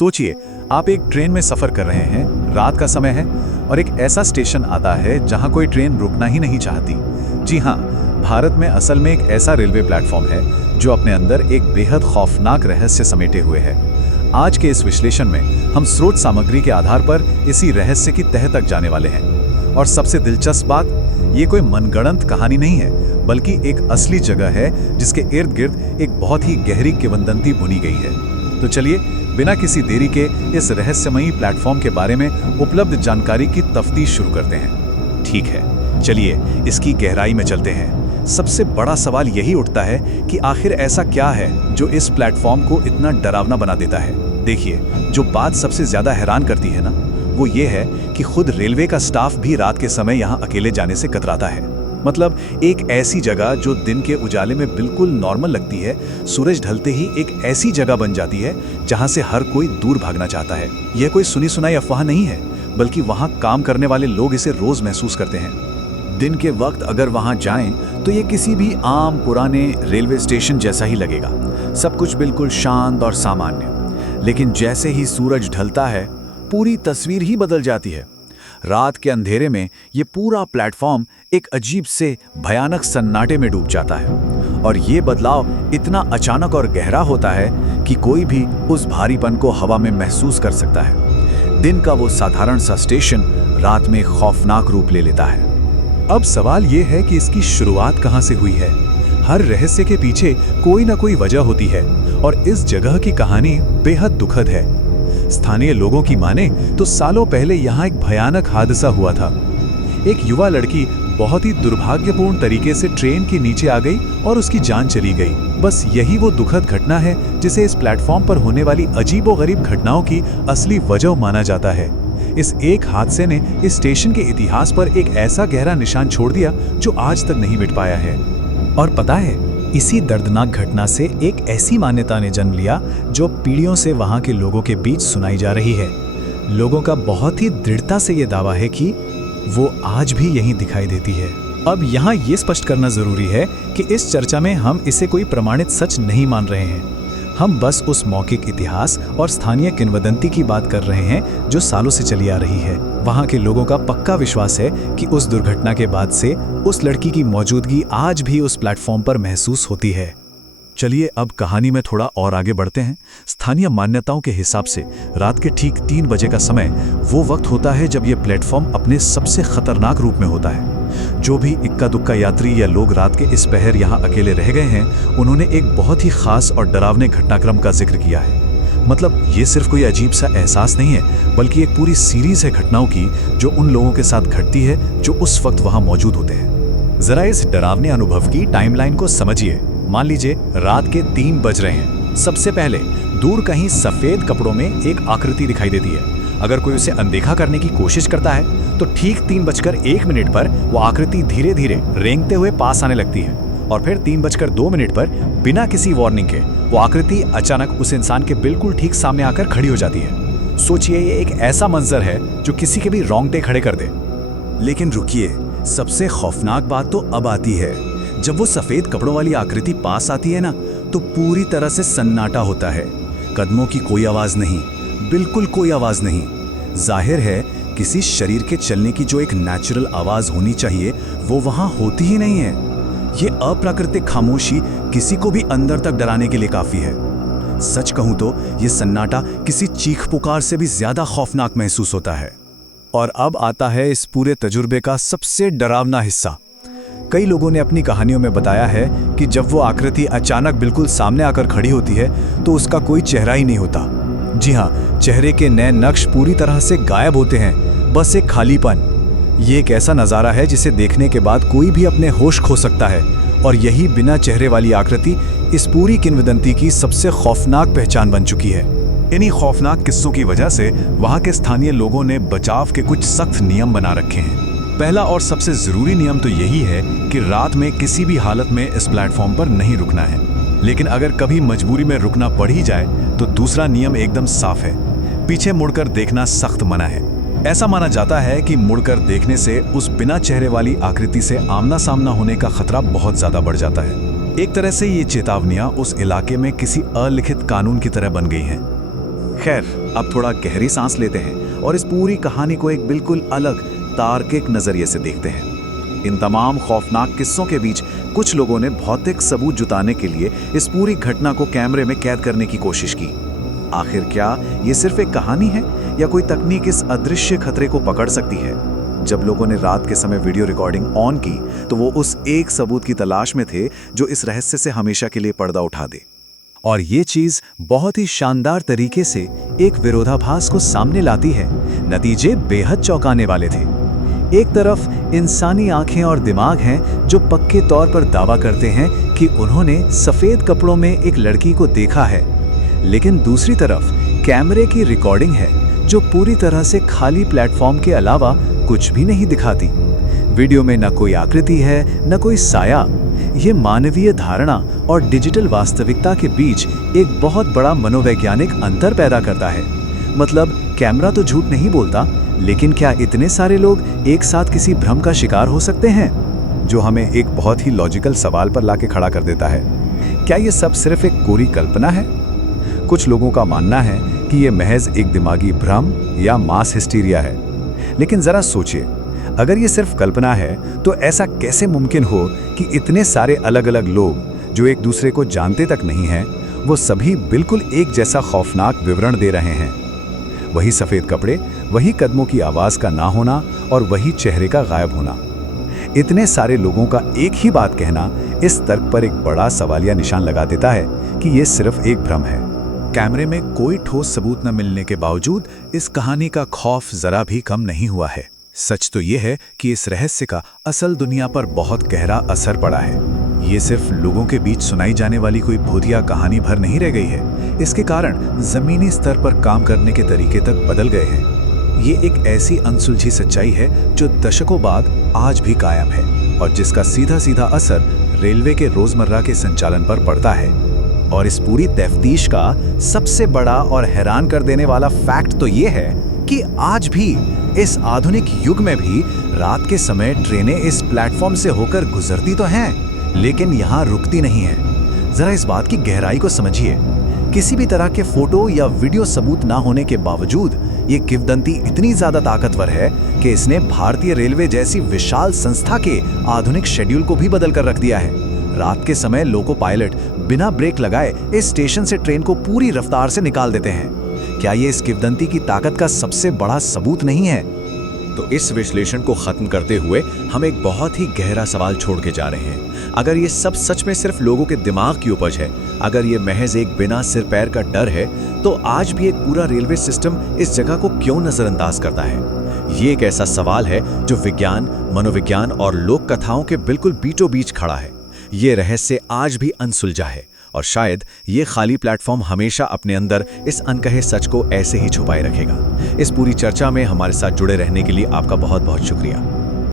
सोचिए, आप एक ट्रेन में सफर कर रहे हैं, रात का समय है और एक ऐसा स्टेशन आता है जहां कोई ट्रेन रुकना ही नहीं चाहती। जी हाँ, भारत में असल में एक ऐसा रेलवे प्लेटफॉर्म है जो अपने अंदर एक बेहद खौफनाक रहस्य समेटे हुए है। आज के इस विश्लेषण में हम स्रोत सामग्री के आधार पर इसी रहस्य की तह तक जाने वाले हैं। और सबसे दिलचस्प बात, ये कोई मनगढ़ंत कहानी नहीं है, बल्कि एक असली जगह है जिसके इर्द गिर्द एक बहुत ही गहरी किंवदंती बुनी गई है। तो चलिए, बिना किसी देरी के इस रहस्यमयी प्लेटफॉर्म के बारे में उपलब्ध जानकारी की तफ्तीश शुरू करते हैं। ठीक है, चलिए इसकी गहराई में चलते हैं। सबसे बड़ा सवाल यही उठता है कि आखिर ऐसा क्या है जो इस प्लेटफॉर्म को इतना डरावना बना देता है। देखिए, जो बात सबसे ज्यादा हैरान करती है ना, वो ये है कि खुद रेलवे का स्टाफ भी रात के समय यहाँ अकेले जाने से कतराता है। मतलब एक ऐसी जगह जो दिन के उजाले में बिल्कुल नॉर्मल लगती है, सूरज ढलते ही एक ऐसी जगह बन जाती है जहां से हर कोई दूर भागना चाहता है। यह कोई सुनी सुनाई अफवाह नहीं है, बल्कि वहां काम करने वाले लोग इसे रोज महसूस करते हैं। दिन के वक्त अगर वहां जाएं तो ये किसी भी आम पुराने रेलवे स्टेशन जैसा ही लगेगा, सब कुछ बिल्कुल शांत और सामान्य। लेकिन जैसे ही सूरज ढलता है, पूरी तस्वीर ही बदल जाती है। रात के अंधेरे में ये पूरा प्लेटफॉर्म एक अजीब से भयानक सन्नाटे में डूब जाता है। और ये बदलाव इतना अचानक और गहरा होता है कि कोई भी उस भारीपन को हवा में महसूस कर सकता है। दिन का वो साधारण सा स्टेशन रात में खौफनाक रूप ले लेता है। अब सवाल ये है कि इसकी शुरुआत कहाँ से हुई है। हर रहस्य के पीछे कोई ना कोई वजह होती है और इस जगह की कहानी बेहद दुखद है। स्थानीय लोगों की माने तो सालों पहले यहाँ एक भयानक हादसा हुआ था। एक युवा लड़की बहुत ही दुर्भाग्यपूर्ण तरीके से ट्रेन के नीचे आ गई और उसकी जान चली गई। बस यही वो दुखद घटना है जिसे इस प्लेटफॉर्म पर होने वाली अजीबोगरीब घटनाओं की असली वजह माना जाता है। इस एक हादसे ने इस स्टेशन के इतिहास पर एक ऐसा गहरा निशान छोड़ दिया जो आज तक नहीं मिट पाया है। और पता है, इसी दर्दनाक घटना से एक ऐसी मान्यता ने जन्म लिया जो पीढ़ियों से वहां के लोगों के बीच सुनाई जा रही है। लोगों का बहुत ही दृढ़ता से ये दावा है कि वो आज भी यहीं दिखाई देती है। अब यहाँ ये स्पष्ट करना जरूरी है कि इस चर्चा में हम इसे कोई प्रमाणित सच नहीं मान रहे हैं। हम बस उस मौखिक इतिहास और स्थानीय किंवदंती की बात कर रहे हैं जो सालों से चली आ रही है। वहाँ के लोगों का पक्का विश्वास है कि उस दुर्घटना के बाद से उस लड़की की मौजूदगी आज भी उस प्लेटफॉर्म पर महसूस होती है। चलिए अब कहानी में थोड़ा और आगे बढ़ते हैं। स्थानीय मान्यताओं के हिसाब से रात के ठीक 3 बजे का समय वो वक्त होता है जब यह प्लेटफॉर्म अपने सबसे खतरनाक रूप में होता है। जो भी इक्का दुक्का यात्री या लोग रात के इस पहर यहाँ अकेले रह गए हैं, उन्होंने एक बहुत ही खास और डरावने घटनाक्रम का जिक्र किया है। मतलब ये सिर्फ कोई अजीब सा एहसास नहीं है, बल्कि एक पूरी सीरीज है घटनाओं की जो उन लोगों के साथ घटती है जो उस वक्त वहाँ मौजूद होते हैं। जरा इस डरावने अनुभव की टाइमलाइन को समझिए। मान लीजिए रात के 3 बज रहे हैं। सबसे पहले दूर कहीं सफेद कपड़ों में एक आकृति दिखाई देती है। अगर कोई उसे अनदेखा करने की कोशिश करता है तो ठीक 3:01 पर वो आकृति धीरे धीरे रेंगते हुए पास आने लगती है। और फिर 3:02 पर बिना किसी वार्निंग के वो आकृति अचानक उस इंसान के बिल्कुल ठीक सामने आकर खड़ी हो जाती है। सोचिए, ये एक ऐसा मंजर है जो किसी के भी रोंगटे खड़े कर दे। लेकिन रुकिए, सबसे खौफनाक बात तो अब आती है। जब वो सफेद कपड़ों वाली आकृति पास आती है ना, तो पूरी तरह से सन्नाटा होता है। कदमों की कोई आवाज नहीं, बिल्कुल कोई आवाज नहीं। जाहिर है किसी शरीर के चलने की जो एक नेचुरल आवाज होनी चाहिए, वो वहां होती ही नहीं है। ये अप्राकृतिक खामोशी किसी को भी अंदर तक डराने के लिए काफी है। सच कहूं तो ये सन्नाटा किसी चीख पुकार से भी ज्यादा खौफनाक महसूस होता है। और अब आता है इस पूरे तजुर्बे का सबसे डरावना हिस्सा। कई लोगों ने अपनी कहानियों में बताया है कि जब वो आकृति अचानक बिल्कुल सामने आकर खड़ी होती है तो उसका कोई चेहरा ही नहीं होता। जी हाँ, चेहरे के नए नक्श पूरी तरह से गायब होते हैं, बस एक खालीपन। ये एक ऐसा नज़ारा है जिसे देखने के बाद कोई भी अपने होश खो सकता है। और यही बिना चेहरे वाली आकृति इस पूरी किंवदंती की सबसे खौफनाक पहचान बन चुकी है। इन्हीं खौफनाक किस्सों की वजह से वहाँ के स्थानीय लोगों ने बचाव के कुछ सख्त नियम बना रखे हैं। पहला और सबसे जरूरी नियम तो यही है कि रात में किसी भी हालत में इस प्लेटफॉर्म पर नहीं रुकना है। लेकिन अगर कभी मजबूरी में रुकना पड़ ही जाए तो दूसरा नियम एकदम साफ है, पीछे मुड़कर देखना सख्त मना है। ऐसा माना जाता है कि मुड़कर देखने से उस बिना चेहरे वाली आकृति से आमना सामना होने का खतरा बहुत ज्यादा बढ़ जाता है। एक तरह से ये चेतावनियां उस इलाके में किसी अलिखित कानून की तरह बन गई हैं। खैर, अब थोड़ा गहरी सांस लेते हैं और इस पूरी कहानी को एक बिल्कुल अलग तार्किक नजरिए से देखते हैं। इन तमाम खौफनाक किस्सों के बीच कुछ लोगों ने भौतिक सबूत जुटाने के लिए इस पूरी घटना को कैमरे में कैद करने की कोशिश की। आखिर क्या ये सिर्फ एक कहानी है या कोई तकनीक इस अदृश्य खतरे को पकड़ सकती है? जब लोगों ने रात के समय वीडियो रिकॉर्डिंग ऑन की तो वो उस एक सबूत की तलाश में थे जो इस रहस्य से हमेशा के लिए पर्दा उठा दे। और ये चीज बहुत ही शानदार तरीके से एक विरोधाभास को सामने लाती है। नतीजे बेहद चौंकाने वाले थे। एक तरफ इंसानी आंखें और दिमाग हैं जो पक्के तौर पर दावा करते हैं कि उन्होंने सफेद कपड़ों में एक लड़की को देखा है, लेकिन दूसरी तरफ कैमरे की रिकॉर्डिंग है जो पूरी तरह से खाली प्लेटफॉर्म के अलावा कुछ भी नहीं दिखाती। वीडियो में न कोई आकृति है, न कोई साया। ये मानवीय धारणा और डिजिटल वास्तविकता के बीच एक बहुत बड़ा मनोवैज्ञानिक अंतर पैदा करता है। मतलब कैमरा तो झूठ नहीं बोलता, लेकिन क्या इतने सारे लोग एक साथ किसी भ्रम का शिकार हो सकते हैं? जो हमें एक बहुत ही लॉजिकल सवाल पर लाके खड़ा कर देता है, क्या ये सब सिर्फ एक कोरी कल्पना है? कुछ लोगों का मानना है कि ये महज एक दिमागी भ्रम या मास हिस्टीरिया है। लेकिन जरा सोचिए, अगर ये सिर्फ कल्पना है तो ऐसा कैसे मुमकिन हो कि इतने सारे अलग अलग लोग जो एक दूसरे को जानते तक नहीं हैं, वो सभी बिल्कुल एक जैसा खौफनाक विवरण दे रहे हैं? वही सफेद कपड़े, वही कदमों की आवाज का ना होना और वही चेहरे का गायब होना। इतने सारे लोगों का एक ही बात कहना इस तर्क पर एक बड़ा सवालिया निशान लगा देता है कि ये सिर्फ एक भ्रम है। कैमरे में कोई ठोस सबूत न मिलने के बावजूद इस कहानी का खौफ जरा भी कम नहीं हुआ है। सच तो ये है कि इस रहस्य का असल दुनिया पर बहुत गहरा असर पड़ा है। ये सिर्फ लोगों के बीच सुनाई जाने वाली कोई भूतिया कहानी भर नहीं रह गई है। इसके कारण जमीनी स्तर पर काम करने के तरीके तक बदल गए हैं। ये एक ऐसी अनसुलझी सच्चाई है जो दशकों बाद आज भी कायम है और जिसका सीधा सीधा असर रेलवे के रोजमर्रा के संचालन पर पड़ता है। और इस पूरी तफ्तीश का सबसे बड़ा और हैरान कर देने वाला फैक्ट तो ये है कि आज भी इस आधुनिक युग में भी रात के समय ट्रेनें इस प्लेटफॉर्म से होकर गुजरती तो हैं, लेकिन यहाँ रुकती नहीं है। जरा इस बात की गहराई को समझिए। किसी भी तरह के फोटो या वीडियो सबूत ना होने के बावजूद ये किंवदंती इतनी ज्यादा ताकतवर है कि इसने भारतीय रेलवे जैसी विशाल संस्था के आधुनिक शेड्यूल को भी बदल कर रख दिया है। रात के समय लोको पायलट बिना ब्रेक लगाए इस स्टेशन से ट्रेन को पूरी रफ्तार से निकाल देते हैं। क्या ये इस किंवदंती की ताकत का सबसे बड़ा सबूत नहीं है? तो इस विश्लेषण को खत्म करते हुए हम एक बहुत ही गहरा सवाल छोड़ के जा रहे हैं। अगर ये सब सच में सिर्फ लोगों के दिमाग की उपज है, अगर ये महज एक बिना सिर पैर का डर है, तो आज भी एक पूरा रेलवे सिस्टम इस जगह को क्यों नजरअंदाज करता है? ये एक ऐसा सवाल है जो विज्ञान, मनोविज्ञान और लोक कथाओं के बिल्कुल बीचों बीच खड़ा है। ये रहस्य आज भी अनसुलझा है और शायद ये खाली प्लेटफॉर्म हमेशा अपने अंदर इस अनकहे सच को ऐसे ही छुपाए रखेगा। इस पूरी चर्चा में हमारे साथ जुड़े रहने के लिए आपका बहुत बहुत शुक्रिया।